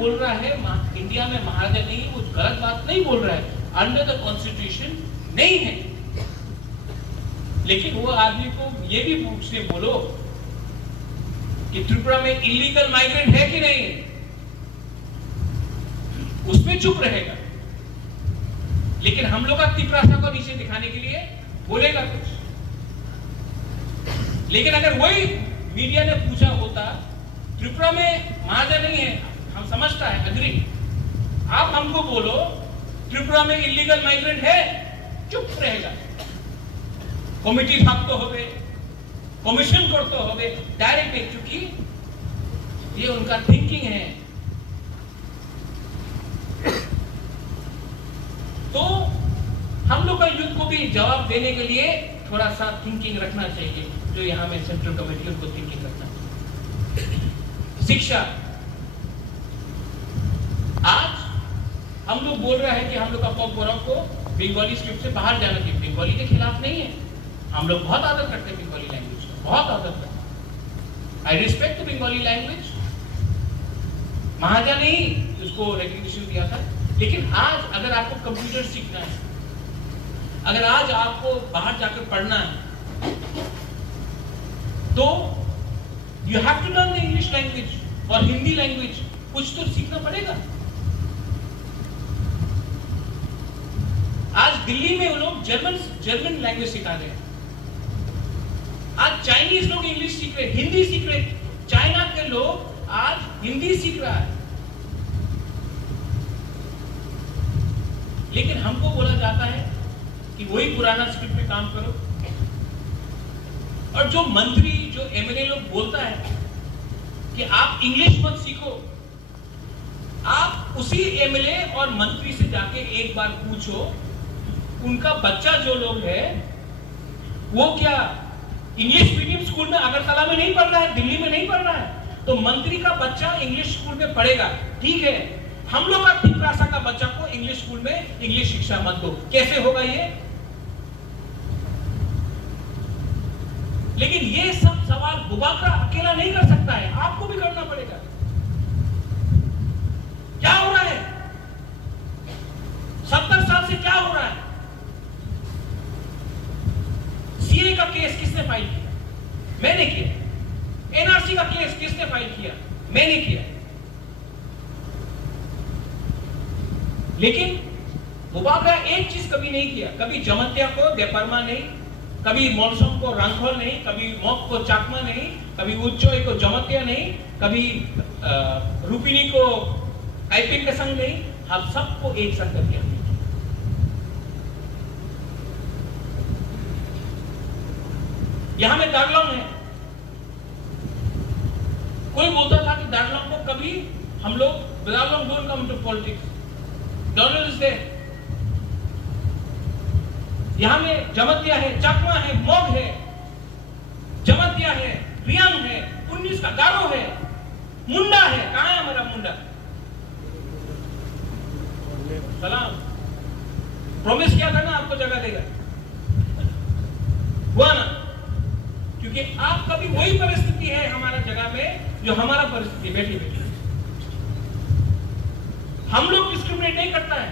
बोल रहा है इंडिया में महाराजा नहीं, वो गलत बात नहीं बोल रहा है, अंडर द कॉन्स्टिट्यूशन नहीं है। लेकिन वो आदमी को ये भी पूछने बोलो कि त्रिपुरा में इलीगल माइग्रेंट है कि नहीं, उसमें चुप रहेगा। लेकिन हम लोग का तिपरासा को नीचे दिखाने के लिए बोलेगा कुछ। लेकिन अगर वही मीडिया ने पूछा होता त्रिपुरा में महाराजा नहीं है, हम समझता है, अग्री, आप हमको बोलो त्रिपुरा में इलीगल माइग्रेंट है, चुप रहेगा। कमिटी থাকতে হবে, कमीशन करते হবে, डायरेक्ट एक, चूंकि ये उनका थिंकिंग है। तो हम लोग का यूथ को भी जवाब देने के लिए थोड़ा सा थिंकिंग रखना चाहिए, जो यहाँ में सेंट्रल कमेटी उनको थिंकिंग रखना चाहिए। शिक्षा, आज हम लोग बोल रहे हैं कि हम लोग का पॉप गौरव को बंगाली स्क्रिप्ट से बाहर जाना चाहिए। बंगाली के खिलाफ नहीं है, हम लोग बहुत आदर करते हैं बंगाली लैंग्वेज का, बहुत आदर करते हैं। I respect Bengali language. महाराजा ने ही उसको रिकग्निशन दिया था। लेकिन आज अगर आपको कंप्यूटर सीखना है, अगर आज आपको बाहर जाकर पढ़ना है, तो you have to learn the English language और हिंदी लैंग्वेज, कुछ तो सीखना पड़ेगा। आज दिल्ली में वो लोग जर्मन लैंग्वेज सिखा रहे हैं। आज चाइनीज लोग इंग्लिश सीख रहे, हिंदी सीख रहे। चाइना के लोग आज हिंदी सीख रहा है। लेकिन हमको बोला जाता है कि वही पुराना स्क्रिप्ट में काम करो। और जो मंत्री, जो एमएलए लोग बोलता है कि आप इंग्लिश मत सीखो, आप उसी एमएलए और मंत्री से जाके एक बार पूछो, उनका बच्चा जो लोग है वो क्या इंग्लिश मीडियम स्कूल में अगरतला में नहीं पढ़ रहा है, दिल्ली में नहीं पढ़ रहा है, तो मंत्री का बच्चा इंग्लिश स्कूल में पढ़ेगा, ठीक है। हम लोग का तिपरासा का बच्चा को इंग्लिश स्कूल में इंग्लिश शिक्षा मत दो, कैसे होगा ये? लेकिन ये सब सवाल बुबाका अकेला नहीं कर सकता है, आपको भी करना पड़ेगा। क्या हो रहा है? 70 साल से क्या हो रहा है? सीए का केस किसने फाइल किया? मैंने किया। एनआरसी का केस किसने फाइल किया? मैंने किया। लेकिन बुबाका एक चीज कभी नहीं किया, कभी जमतिया को देपरमा नहीं, कभी मॉनसून को रंगखोल नहीं, कभी मोक को चाकमा नहीं, कभी उच्चोई को जमतिया नहीं, कभी रूपिनी को आईपिन का संग नहीं, हम सबको एक संग करके हमने किया। यहां में दार्लोंग है। कोई बोलता था कि दार्लोंग को कभी हम लोग Darlong don't come to politics, Donald is there. यहां में जमतिया है, चाकमा है, मोग है, जमतिया है, रियांग है, 19 का गारो है, मुंडा है। कहां है हमारा मुंडा? सलाम, प्रॉमिस किया था ना आपको जगह देगा, हुआ ना? क्योंकि आपका भी वही परिस्थिति है हमारा जगह में जो हमारा परिस्थिति। बैठिए बैठिए, हम लोग डिस्क्रिमिनेट नहीं करता है,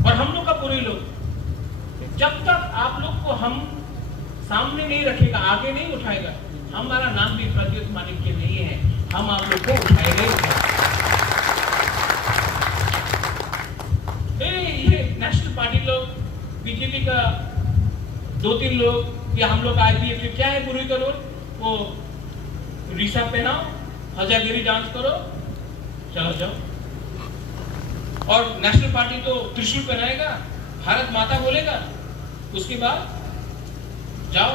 और हम लोग का पूरे लोग, जब तक आप लोग को हम सामने नहीं रखेगा, आगे नहीं उठाएगा, हमारा नाम भी प्रद्युत माणिक्य नहीं है, हम आप लोग को उठाएंगे। ये नेशनल पार्टी लोग, बीजेपी का 2-3 लोग, या हम लोग आईपीएफ, क्या है पूरी का रोल? वो रीसा पहनाओ, हजागिरी डांस करो, चलो जाओ। और नेशनल पार्टी तो त्रिशूल पहनाएगा, भारत माता बोलेगा, उसके बाद जाओ।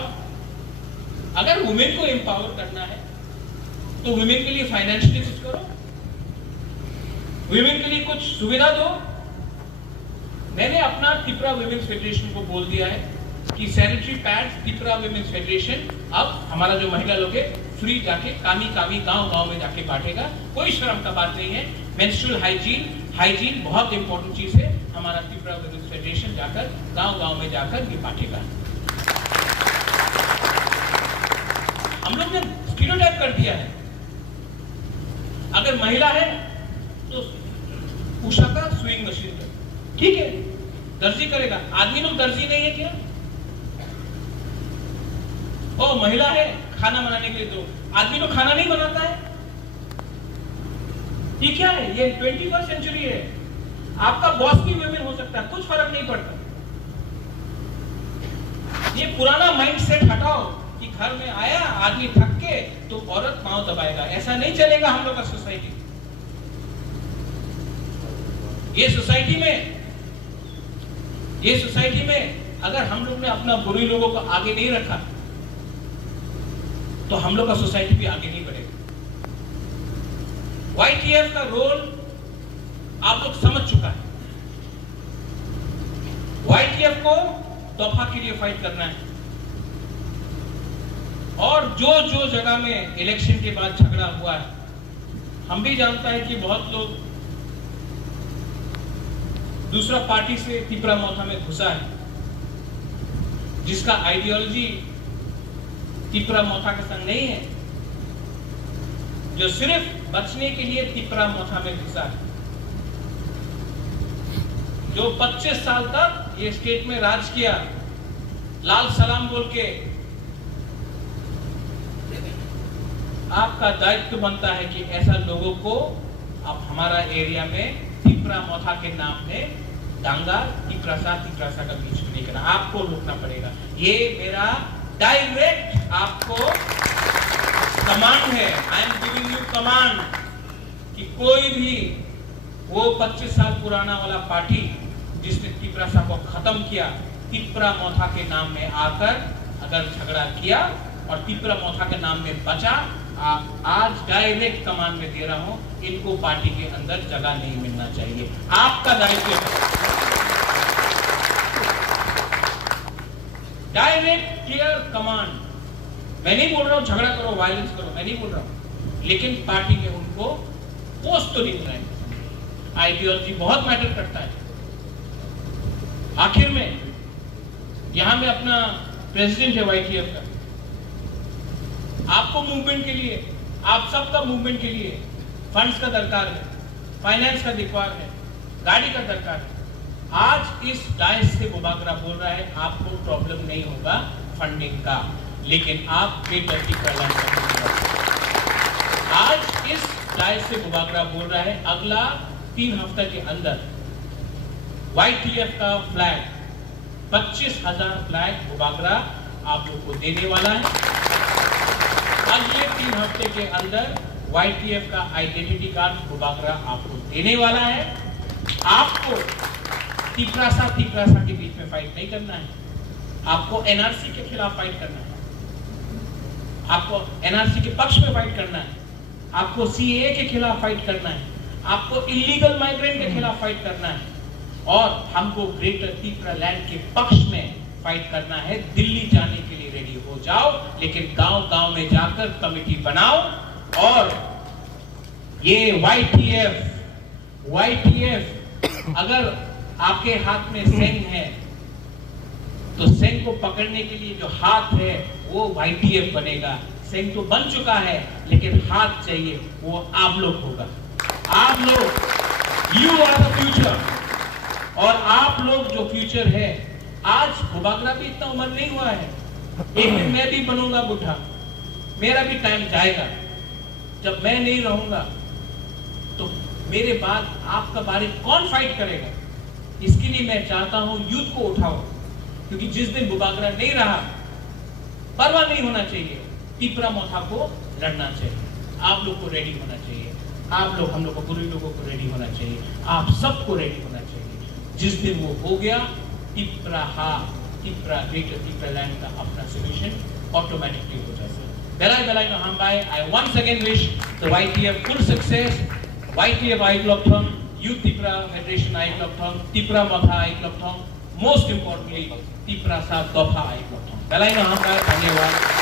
अगर वुमेन को एम्पावर करना है तो वुमेन के लिए फाइनेंशियली कुछ करो, वुमेन के लिए कुछ सुविधा दो। मैंने अपना त्रिपुरा वुमेन्स फेडरेशन को बोल दिया है कि sanitary pads Tripura women's federation अब हमारा जो महिला लोग है फ्री जाके कामी गांव में जाके बांटेगा। कोई शर्म का बात नहीं है। मेंस्ट्रुअल हाइजीन बहुत इंपॉर्टेंट चीज है। हमारा त्रिपुरा वुमेन्स फेडरेशन जाकर गांव में जाकर ये बांटेगा। हम लोग ने स्टीरियोटाइप कर दिया है। अगर महिला है तो उषा का स्विंग मशीन कर, ठीक है, दर्जी करेगा। आदमी लोग दर्जी नहीं है क्या? ओ महिला है खाना बनाने के लिए, तो आदमी लोग खाना नहीं बनाता है। ये क्या है? ये 21st सेंचुरी है। आपका बॉस भी वुमेन हो सकता है, कुछ फर्क नहीं पड़ता। ये पुराना माइंडसेट हटाओ कि घर में आया आदमी थक के तो औरत पांव दबाएगा। ऐसा नहीं चलेगा हम लोग का सोसाइटी। ये सोसाइटी में अगर हम लोग ने अपना बुरी लोगों को आगे नहीं रखा तो हम लोग का सोसाइटी भी आगे नहीं बढ़ेगा। YTF का रोल आप लोग समझ चुका है। YTF को दफा के लिए फाइट करना है, और जो जगह में इलेक्शन के बाद झगड़ा हुआ है, हम भी जानता है कि बहुत लोग दूसरा पार्टी से तिपरा मोथा में घुसा है, जिसका आइडियोलॉजी तिपरा मोथा के संग नहीं है, जो सिर्फ बचने के लिए तिपरा मोथा में घुसा है, जो 25 साल तक ये स्टेट में राज किया लाल सलाम बोल के। आपका दायित्व बनता है कि ऐसा लोगों को आप हमारा एरिया में तिपरा मोथा के नाम में दांगा तिपरासा का बीच में नहीं करना, आपको रोकना पड़ेगा। ये मेरा डायरेक्ट आपको कमांड है। I am giving you command कि कोई भी वो 25 साल पुराना वाला पार्टी जिसने तिपरासा को खत्म किया, तिपरा मोथा के नाम में आकर अगर झगड़ा किया और तिपरा मोथा के नाम में बचा, आज डायरेक्ट कमांड में दे रहा हूं, इनको पार्टी के अंदर जगह नहीं मिलना चाहिए। आपका दायित्व है डायरेक्ट क्लियर कमांड। मैं नहीं बोल रहा हूं झगड़ा करो, वायलेंस करो, मैं नहीं बोल रहा हूं, लेकिन पार्टी में उनको पोस्ट तो नहीं बनाए। आइडियोलॉजी बहुत मैटर करता है। आखिर में यहां में अपना प्रेसिडेंट है YTF का, आपको मूवमेंट के लिए, आप सबका मूवमेंट के लिए फंड्स का दरकार है, फाइनेंस का दरकार है, गाड़ी का दरकार है। आज इस डायस से बुबागरा बोल रहा है, आपको प्रॉब्लम नहीं होगा फंडिंग का, लेकिन आप बेटरती प्रदान करेंगे। आज इस डायस से बुबागरा बोल रहा है, अगला 3 हफ्ते के अंदर YTF का फ्लैग 25,000 फ्लैग बुबागरा आप लोग को देने वाला है। अगले 3 हफ्ते के अंदर YTF का आइडेंटिटी कार्ड बुबागरा आपको देने वाला है। आपको तिपरासा के बीच में फाइट नहीं करना है, आपको NRC के खिलाफ फाइट करना है, आपको NRC के पक्ष में फाइट करना है, आपको CAA के खिलाफ फाइट करना है, आपको इलीगल माइग्रेंट के खिलाफ फाइट करना है, और हमको ग्रेटर तिपरा लैंड के पक्ष में फाइट करना है। दिल्ली जाने के लिए रेडी हो जाओ, लेकिन गांव-गांव में जाकर कमेटी बनाओ। और ये YTF अगर आपके हाथ में सेंग है तो सेंग को पकड़ने के लिए जो हाथ है वो YTF बनेगा। सेंग तो बन चुका है, लेकिन हाथ चाहिए, वो आप लोग होगा। आप लोग, यू आर द फ्यूचर, और आप लोग जो फ्यूचर है। आज बुबागरा भी इतना उम्र नहीं हुआ है, एक दिन मैं भी बनूंगा बुढ़ा, मेरा भी टाइम जाएगा। जब मैं नहीं रहूंगा तो मेरे बाद आपका बारे कौन फाइट करेगा? इसके लिए मैं चाहता हूं यूथ को उठाओ, क्योंकि जिस दिन बुबागरा नहीं रहा, परवाह नहीं होना चाहिए, तिपरा मोथा को लड़ना चाहिए। आप लोग को रेडी होना चाहिए, आप लोग, हम लोग को, बुरे लोगों को रेडी होना चाहिए, आप सबको रेडी होना चाहिए। जिस दिन वो हो गया, तिपरा ग्रेटर तिपरा लैंड का अपना सोल्यूशन ऑटोमेटिकली हो जाएगा। Belai no hambai. I once again wish the YTF full success. YTF Aiklopthong, Youth Tipra Federation Aiklopthong, Tipra Motha Aiklopthong, most importantly, Tipra Sa Dopha Aiklopthong. Belai no hambai. धन्यवाद।